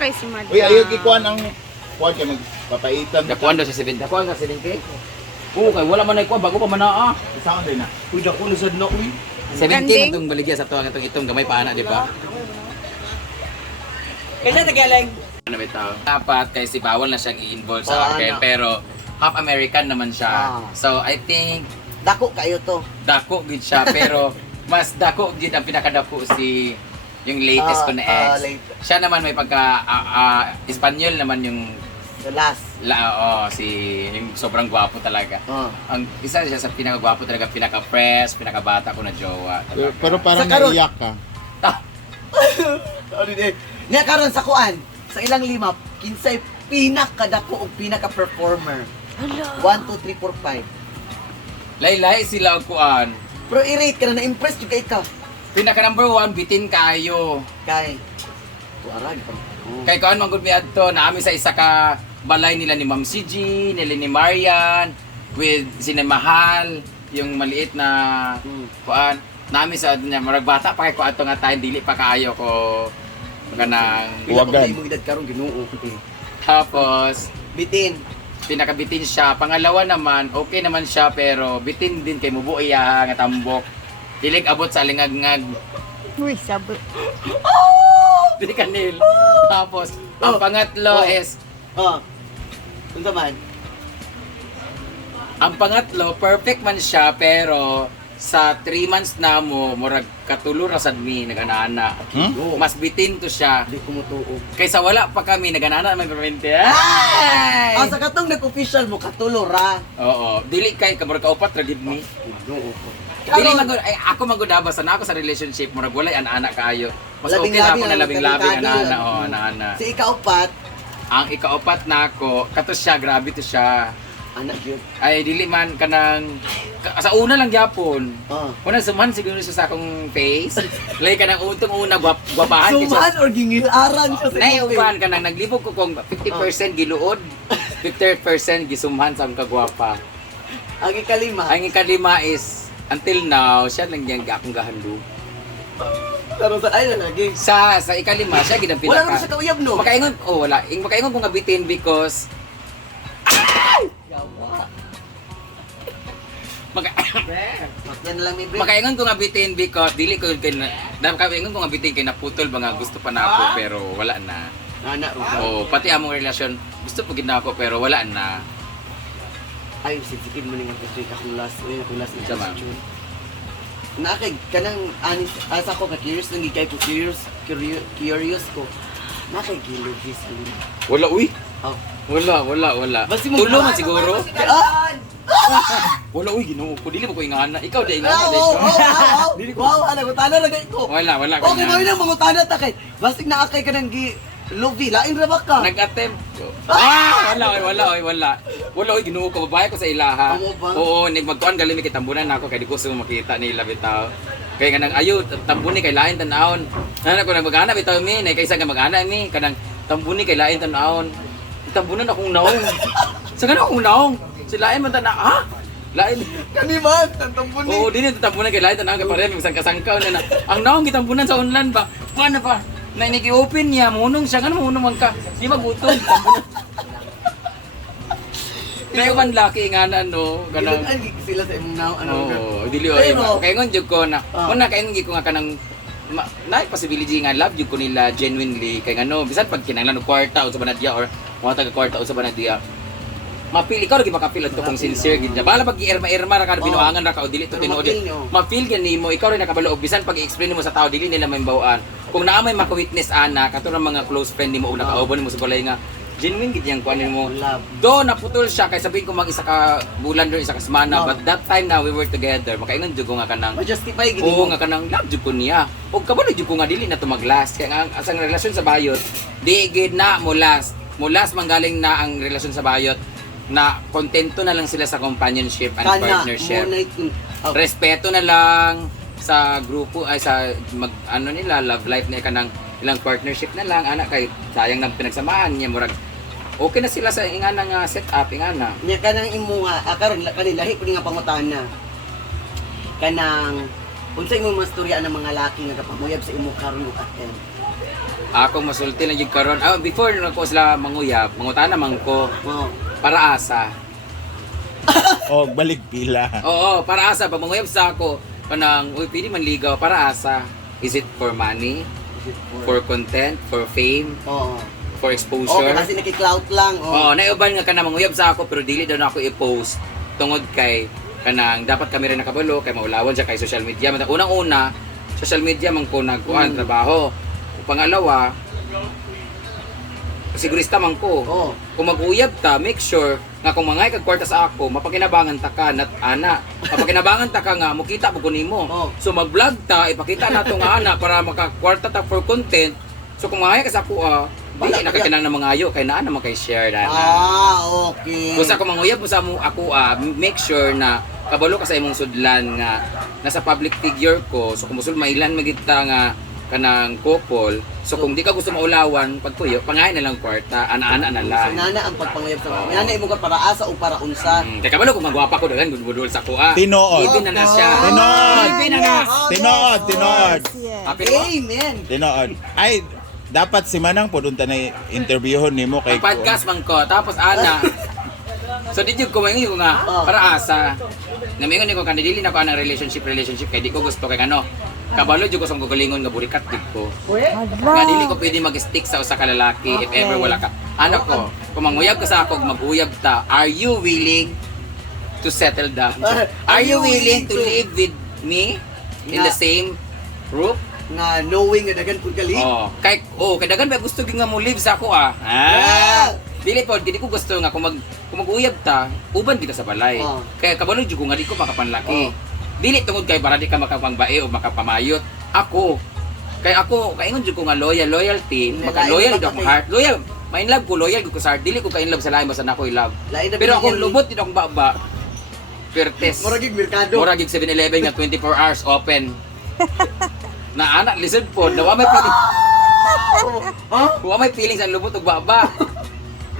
kay si Madam. Uy, ayaw ikuan ang kuan kay magpapaitan. Dakuan daw sa 70. Dakuan ka 70. Oo, kay wala man na ikuha bago pa man naa. Sound din na. Uy, dako na sad na, uy. 70 Ganding. man itong baligya sa tuwang itong gamay pa ana, di ba? Kaya nagaling. Ano ba ito? Dapat kay si bawal na siyang i-involve sa akin, ano? pero half American naman siya. So I think Dako kayo to. dako gid siya, pero mas dako gid ang pinakadako si yung latest ko na ex. Siya naman may pagka Espanyol naman yung The last. si yung sobrang gwapo talaga. Ang isa siya sa pinakagwapo talaga, pinaka-fresh, pinakabata ko na jowa. Pero parang Sa karon- naiyak ka. Ano din? Nga karon sa kuan, sa ilang lima, kinsay pinakadako o pinaka-performer. 1, 2, 3, 4, 5. Laylay sila og kuan. Pero i-rate ka na, na-impress juga ikaw. Pinaka number 1 bitin kayo. Kay, tuarag pa. Kay kuan man gud mi adto na ami sa isa ka balay nila ni Ma'am CG, nila ni Marian with sina Mahal, yung maliit na kuan. Nami sa niya marag bata pa kay kuan to nga time dili pa kaayo ko kanang Huwagan. Mo edad karon Ginoo. tapos Bitin. pinakabitin siya. Pangalawa naman, okay naman siya pero bitin din kay mubuo iya nga tambok. Dilig abot sa lingag-ngag. Uy, sabi. Dili kanil. Tapos ang pangatlo is Unsa man? ang pangatlo perfect man siya pero sa 3 months na mo murag katulo ra sad mi nag-ana. Hmm? Mas bitin to siya. Di ko mutuo. Kaysa wala pa kami nag-ana may permente. Ah, sa katong nag-official mo katulo ra. Oo, dili kay kamurag kaupat ra gid mi. Ginoo ko. Dili magud ay ako magudaba sa ako sa relationship murag walay ana kaayo. Mas okay na ako na labing-labing ana ana. Si ikaupat, Ang ikaapat na ako, kato siya, grabe to siya. anak yun. Ay dili man kanang sa una lang gyapon. Oh. Una suman siguro siya sa akong face. Lay ka nang utong una gwapahan Suman or gingilaran siya sa Naiuban ka nang naglibog ko kung 50% giluod, 50% gisumhan sa akong kagwapa. Ang ikalima. Ang ikalima is until now siya lang yan akong gahandog. Pero sa ay lagi. Sa ikalima siya gid ang Wala naman pinaka. siya kauyab no. Makaingon wala. Makaingon ko nga bitin because Yan na lang may break. makaingon ko nga bitin because dili ko kay makaingon ko nga bitin kay naputol ba nga gusto pa na ako pero wala na. Anak ro. O pati among relasyon gusto pa gid na ako pero wala na. Ay sensitive mo ning appreciate akong last way akong last Sama. question. Nakay kanang anis asa ko ka curious nang gikay ko curious ko. Nakay gilid this one. Wala uy. Oh. Wala. Basta mo- Tulo man siguro. Ah! Wala uy Ginoo ko dili mo ko ingana. Ikaw di ingana Wow, dai. wow, wow, Dili ko. wow, ano, tana lagay ko. Wala Okay, ganyan. mawin ang mga tana ta kay. Basig na akay ka ng Lovi, lain ra ba ka? Nag-attempt ko. Wala oy Ginoo ko babae ko sa ilaha. Amo ba? Oo, magkuan gali mi kitambunan nako kay di ko sumo makita nila bitaw. Kay kanang ayo tambuni kay lain tan-aon. Nana ko nang mag-ana bitaw mi, nay kaysa nga mag-ana mi kanang tambuni kay lain tan-aon. Tambunan akong naong. Sa kanang akong naong. Si lain man tan-a, ha? Lain. Kaniman, tantambun ni. Oo, din yung tambunan kay lain tan-aon kay pare may sangka-sangkaw na. Ang naong gitambunan sa online ba? Paano pa? Na nag-open niya, munong siya, ano munong man ka? Di magutog, tambunan. Kaya man laki nga na, no? Ganang, Ay, sila sa imong now, ano. oo, dili o, Pero- kaya ngon jud ko na, Ah. muna kaya ngon ko nga kanang, na possibility nga love jud ko nila genuinely, kaya nga no, bisan pag kinanglan og kwarta o sa banadya or mga taga kwarta o sa banadya, mapil ikaw lagi makapil adto kung sincere gid niya. Bala pag irma-irma ra ka binuangan ra ka o dili to Pero tinuod. mapil nyo. Mapil gyud nimo ikaw rin nakabalo og bisan pag i-explain mo sa tao dili nila maimbawaan. Kung naa may maka-witness ana kato mga close friend nimo og nakauban nimo sa balay nga genuine gid yang kuan mo. Love. Do naputol siya kay sabihin ko mag isa ka bulan or isa ka semana No. but that time na we were together makaingon jud ko nga kanang Ma-justify gini oo mo. nga kanang love jud ko niya. Og kabalo jud ko nga dili na to mag-last kaya nga asang relasyon sa bayot di gid na mo last. Mo last manggaling na ang relasyon sa bayot na kontento na lang sila sa companionship and partnership. Respeto na lang sa grupo ay sa mag ano nila love life na kanang ilang partnership na lang anak kay sayang nang pinagsamahan niya murag okay na sila sa ingana nga setup ingana. Nya kanang imo nga karon kanilahi ko nga pangutana. Kanang unsa imong mga storya ng mga laki nga kapamuyab sa imo karon ug aten. Ako masulti lang yung karon. Before na ko sila manguyab, mangutana man ko Oh. para asa. O, balik pila. Oo, para asa. Pag manguyab sa ako, panang, uy, pwede man ligaw, para asa. Is it for money? For content? For fame? Oo. For Okay, exposure? kasi nakiklout lang. Oo, naiuban nga ka na manguyab sa ako, pero dili daw na ako i-post tungod kay kanang dapat kami rin nakabalo, kay maulawan siya kay social media. Unang-una, social media man ko nagkuhan, trabaho. Pangalawa, sigurista man ko. Oo. Kung mag-uyab ta, make sure nga kung mangay kag kwarta sa ako, mapakinabangan ta ka nat ana. Mapakinabangan ta ka nga mukita mo kunimo. Oh. So mag-vlog ta, ipakita nato nga ana para makakwarta ta for content. So kung mangay ka sa ako, dili na kakinang na mangayo kay naa naman kay share na. Okay. Kung sa ako manguyab mo sa mo ako, make sure na kabalo ka sa imong sudlan nga nasa public figure ko. So kung musul mailan magita nga kanang couple. So kung di ka gusto maulawan, pagpuyo, pangain na lang kwarta, ana-ana na So, lang. nana ang pagpanguyab sa mga. Nana imo ka para asa o para unsa. Teka ba kung magwapa ko daghan gudbudol sa ko Tinood. Ibin na siya. Tinood. Ibin na na. Tinood, tinood. Yes. Apil mo? Amen. Tinood. Ay, dapat si Manang po doon na interviewon nimo kay Ang podcast man ko, tapos ana. So di jud ko maingon ko nga para asa. Namingon ko kanidili na ko anang relationship kay di ko gusto kay ano. Kabalo jud ko sa gugalingon nga burikat jud ko. Nga dili ko pwede mag-stick sa usa ka lalaki if ever wala ka. Ano ko, kung manguyab ka sa ako, mag-uyab ta. Are you willing to settle down? Are you willing to live with me in the same roof? Nga knowing nga daghan pud gali. Kay dagan ba gusto gyud nga mo live sa ako Dili ko gusto nga kung mag-uyab ta, uban kita sa balay. Kaya kabalo jud ko nga di ko makapanlaki. Dili tungod kay para di ka makapangbae o makapamayot. Ako kaingon jud ko nga loyalty, maka-loyal jud akong heart. Loyal, ma in love ko, loyal ko sa heart. Dili ko ka in love sa lain basta na ako in love. Pero ako lubot din akong baba. Pertes. Muragig merkado. Muragig 7-Eleven nga 24 hours open. Na anak listen po, nawa may feeling. Wa may feelings ang lubot ug baba.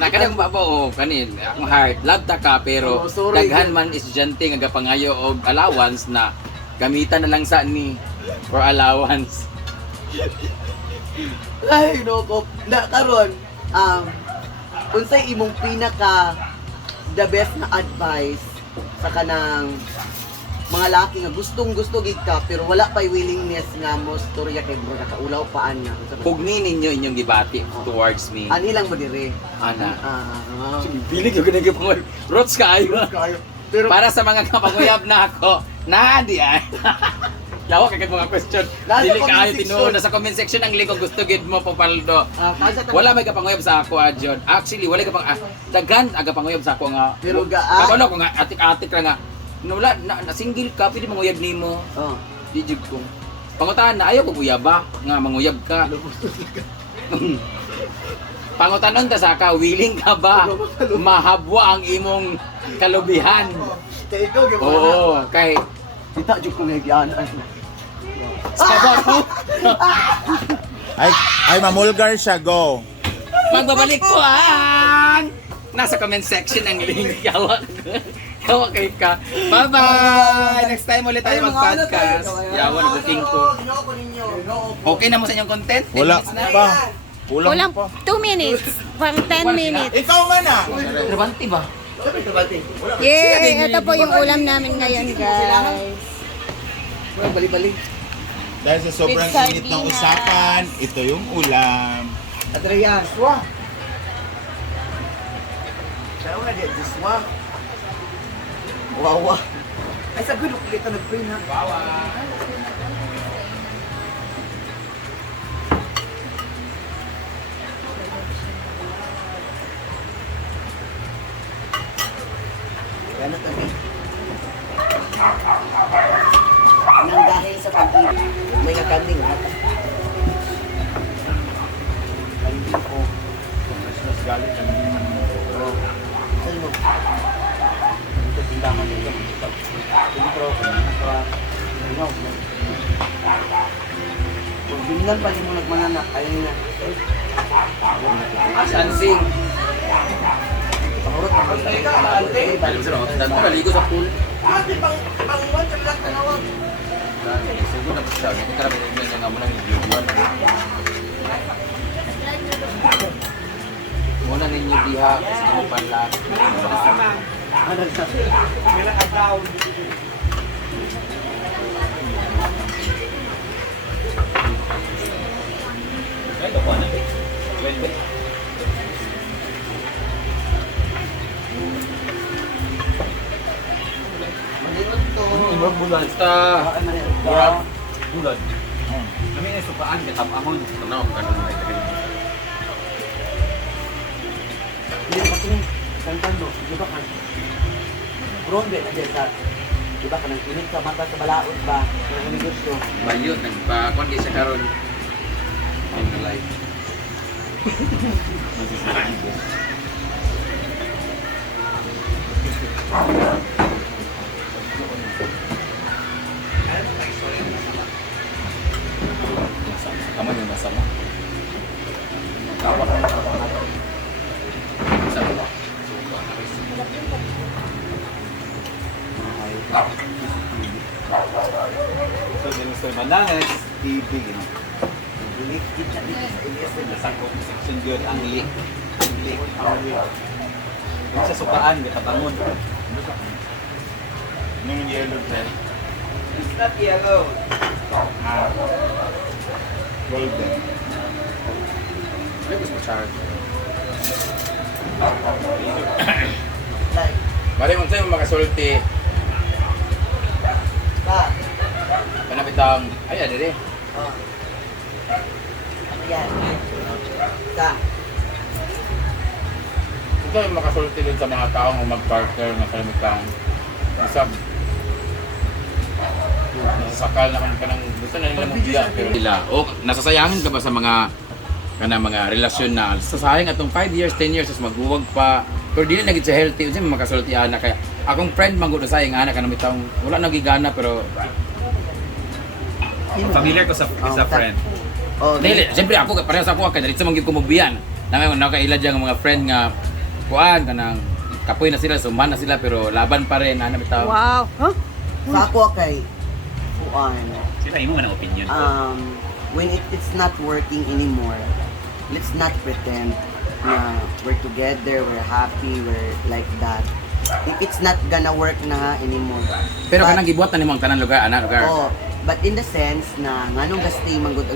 Na kanang baba kanin akong heart love ta ka pero daghan man estudyante nga gapangayo og allowance na gamitan na lang sa ni for allowance. Ay, no ko. Na karon, unsay imong pinaka the best na advice sa kanang mga laki nga gustong-gusto gid ka pero wala pay willingness nga mo storya kay mo nakaulaw paan nga. Pugni ninyo inyong gibati towards me. Ani lang mo dire. Ana. Sige, Bilig yung ganang gipangol. Rots kaayo. pero Para sa mga kapanguyab na ako, di ay. Yawa kagad mga question. Nasa Dili comment kaayo section. tinuod na sa comment section ang link kung gusto gid mo papaldo. Wala may kapanguyab sa ako Jod. Actually wala kapang daghan aga panguyab sa ako nga. Pero Kabalo ko nga atik-atik ra nga. Wala na single ka pwede manguyab nimo. Di jud ko. Pangutahan na ayaw ko uyaba nga manguyab ka. Pangutanon ta sa ka, willing ka ba mahabwa ang imong kalubihan? Kay ikaw gyud. Oo, kay Kita jud ko nga gian. Skabaro. Ay, mamulgar siya, go. Magbabalik ko nasa comment section ang link. Yawa kay ka. Bye-bye! Next time ulit tayo mag-podcast. Yawa na booking ko. Okay na mo sa inyong content? 10 Wala minutes na. pa. Kulang Kulang pa. 2 minutes. Pang 10 minutes. Ikaw man ah. Trabante ba? Yay! Ito po yung ulam namin ngayon, guys. Bali-bali. Dahil sa sobrang With init ng sardinas. usapan, ito yung ulam. Adrian, swa. Kaya na di swa. Wawa. Ay sabi ko kita nag-pray na. Kaya na tabi. Nang dahil sa pag-ibig, may kakanding ha. Kanding ko. Mas galit ang hindi man. Saan mo? Ito tindahan nito. Ito ko. Kung bilan pa di mo nagmananak, ayun na. Sansing. Pangurot pa kayo. Alam sa mga tanda, naligo sa pool. Ate, pang-uwan, talagang tanawag. Sugod na po siya. Hindi ka na nga mo lang yung video. Muna ninyo diha sa mga pala. Malingot to. Basta Murag. Bulod. Kami na supaan, katabahon. tanaw ka na may tagay. Hindi pa kung kantan no, di ba kan? Bronze na dyan sa, di ba kanang init sa mata sa balaod ba? Kanang gusto. Bayot nagpa-kon di siya karon. In the life. Kamu yung masama. Kawa ka na sama. So, ginusto mananas, ibig. Init kita dito sa Elias. Nasakot section yun, ang lik. Ang lik. Yung sa supaan, katabahon. Nung yellow pen. It's not yellow. Golden. Ano gusto mo charge? Like, Bari mo sa'yo makasulti. ba? Panapitang, ay adere. Oh. Ano yan? Ka. Ito yung makasulti din sa mga taong mag-partner na kalimitang isang nasasakal naman ka ng gusto na nila magbiya pero nila o nasasayangin ka ba sa mga mga relasyon na sasayang atong 5 years, 10 years is magbuwag pa pero dili na gid sa healthy unsa makasulti ana kaya akong friend man gud sayang ana kanang bitang wala nagigana pero Familiar ko sa friend. Oh, dili syempre ako pareho sa ako kay dili sa mangyud ko magbiyan na ngayon nakaila diyan mga friend nga kuan kanang kapoy na sila suman na sila pero laban pa rin ana bitaw. Wow. Huh? sa ako kay kuan. Sila imo nga ng opinion ko. When it's not working anymore, let's not pretend na we're together, we're happy, we're like that. If it's not gonna work na anymore. Pero But- kanang gibuhat na nimo ang tanan lugar ana lugar. Oh, but in the sense na nganong gasti manggod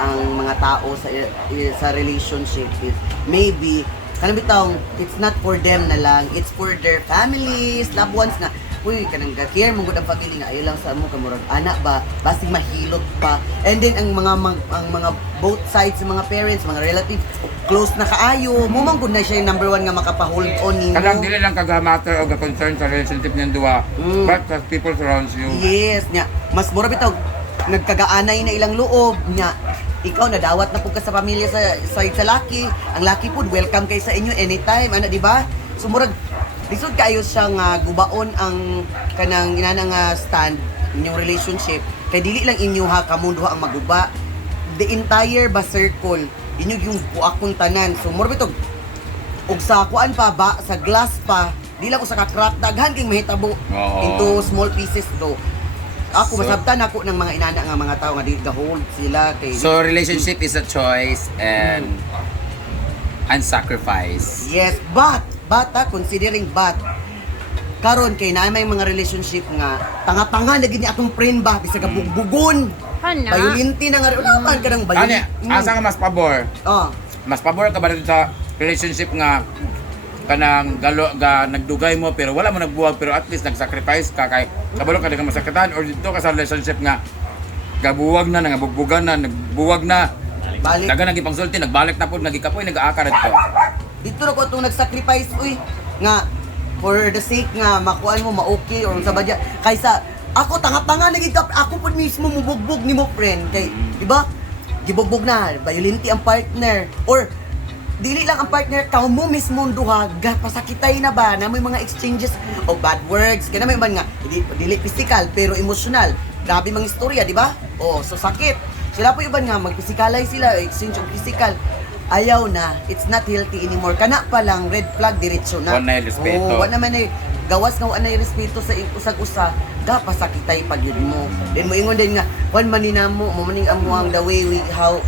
ang mga tao sa relationship is maybe kanang bitawng it's not for them na lang, it's for their families, loved ones na uy kanang care manggod ang family nga ayo lang sa amo kamurag anak ba basig mahilot pa. And then ang mga both sides sa mga parents, mga relatives close na kaayo, mo man gud na siya yung number one nga makapahold on nimo. Kanang dili lang kaga-matter o ga-concern sa relationship niyong duwa, Mm. but sa people surrounds you. Yes, nya. Mas mura bitaw nagkagaanay na ilang loob nya. Ikaw nadawat na pud ka sa pamilya sa laki. Ang laki pud welcome kay sa inyo anytime, ana di ba? So murag lisod kaayo siya nga gubaon ang kanang inana nga stand inyong relationship kay dili lang inyo ha kamo duha ang maguba. The entire ba circle inyo yung akong tanan. So mura bitaw og sa kuan pa ba sa glass pa di lang ko sa ka-crack daghan king mahitabo Oo. into small pieces to. Ako So- masabtan ako ng mga inana nga mga tao nga di hold sila kay So relationship is a choice and sacrifice. yes, but considering karon kay na may mga relationship nga tanga-tanga na gid ni akong friend ba bisag ka bugbugon. Hana. Bayulinti na nga rin. Wala man ka ng Ano, bayulinti. asa nga mas pabor? Oh. Mas pabor ka ba dito sa relationship nga kanang nagdugay mo pero wala mo nagbuwag pero at least nag-sacrifice ka kay kabalo ka nga masakritan or dito ka sa relationship nga gabuwag na nagabugbugan na nagbuwag na Balik. daga nagipangsulti nagbalik na pud nagikapoy nag-aakar dito. Dito na ko itong nag-sacrifice, uy, nga, for the sake nga, makuhaan mo, ma-okay, or sa badya, kaysa, ako, tanga-tanga, ako po mismo, mubugbog ni mo, friend, kay, di ba, gibugbog na, violenti ang partner, or, dili lang ang partner, kao mo mismo duha, pasakitay na ba, na may mga exchanges of bad words, kaya na may man nga, dili physical, pero emotional, grabe mga istorya, di ba? O, so sakit, sila po iban nga, mag-physicalize sila, exchange of physical, ayaw na, it's not healthy anymore. Kana pa lang, red flag, diretso na. Wala na yung respeto. Oo, wala naman ay, gawas nga wala na yung respeto sa usag-usa, pasakitay pag yun mo. Then mo ingon din nga, wan maninamo, mo maning amo ang the way how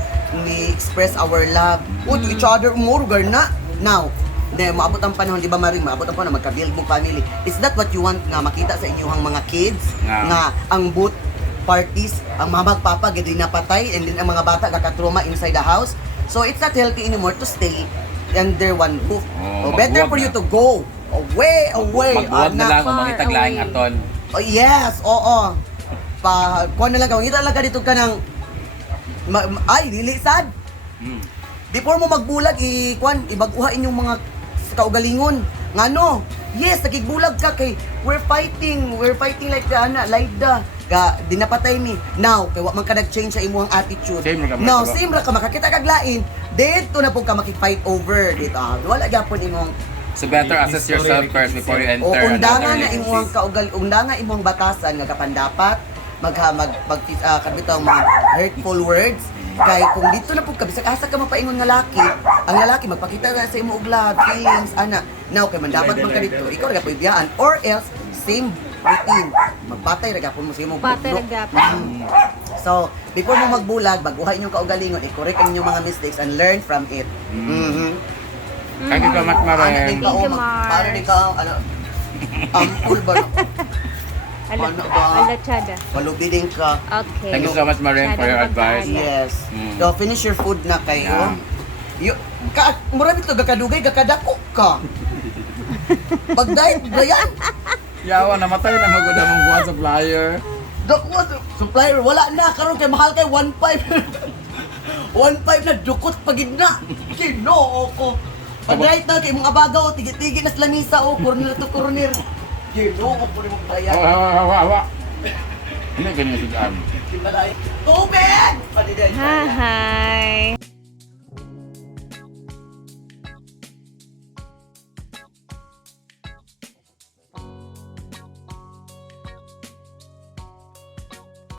we express our love to each other more na now. Maabot ang panahon, di ba Maring, maabot ang panahon, magka-build mo family. Is that what you want nga makita sa inyong mga kids? Nga ang both parties, ang mama at papa, gadi napatay, and then ang mga bata kakatroma inside the house. So it's not healthy anymore to stay under one roof. So better for you to go away. Magbuwag na lang kung Far mangitag laing away. aton. Oh, yes, oo. Kuha na lang ka, ngita lang ka dito ka ng, ay, dili sad. Before mo magbulag, ibaguhain yung mga kaugalingon. Ngano? Yes, nagigbulag ka kay we're fighting like the Laida. Dinapatay mi. Now, kay wa man ka nag-change sa imong attitude. Same ra ka Now, makita. same ra ka makakita kag lain. Dito na po ka makik-fight over dito. Wala gyapon imong So better assess yourself first before you enter o another undangan na imong relationship. undangan imong batasan nga kapandapat kagbitaw mga hurtful words kay kung dito na pud ka bisag asa ka mapaingon nga laki, ang lalaki magpakita na sa imong og love, feelings ana. Now kay man dapat man ka dito, ikaw ra gyapon biyaan or else same routine. Magpatay ra gyapon mo sa imong Patay bugno. ra gyapon. So, before mo magbulag, baguhay inyong kaugalingon, i-correct ang inyong mga mistakes and learn from it. Thank you so much, Ano din Maren. ka, Thank you, Mars. Paano din ka, full ba? Ala, Ano ba? ala, Chada. Malubidin ka. Okay. Thank you so much, Maren, for your advice. Yes. Mm. So, finish your food na kayo. Mura dito, gakadugay, gakadako ka. Pag-diet ba yan? Yawa, namatay na magod ang buwan supplier. Dako, supplier, wala na. Karon kay mahal kay 1.5. 1.5 na dukot pagid na. Ginoo ko. Pag-diet na kay mga bagaw, tigi-tigi na sa lamisa o, corner to corner. Ginoo ko po mong bayan. Hawa. Hindi ganyan si Jam. Tubig! Padiday. Hi.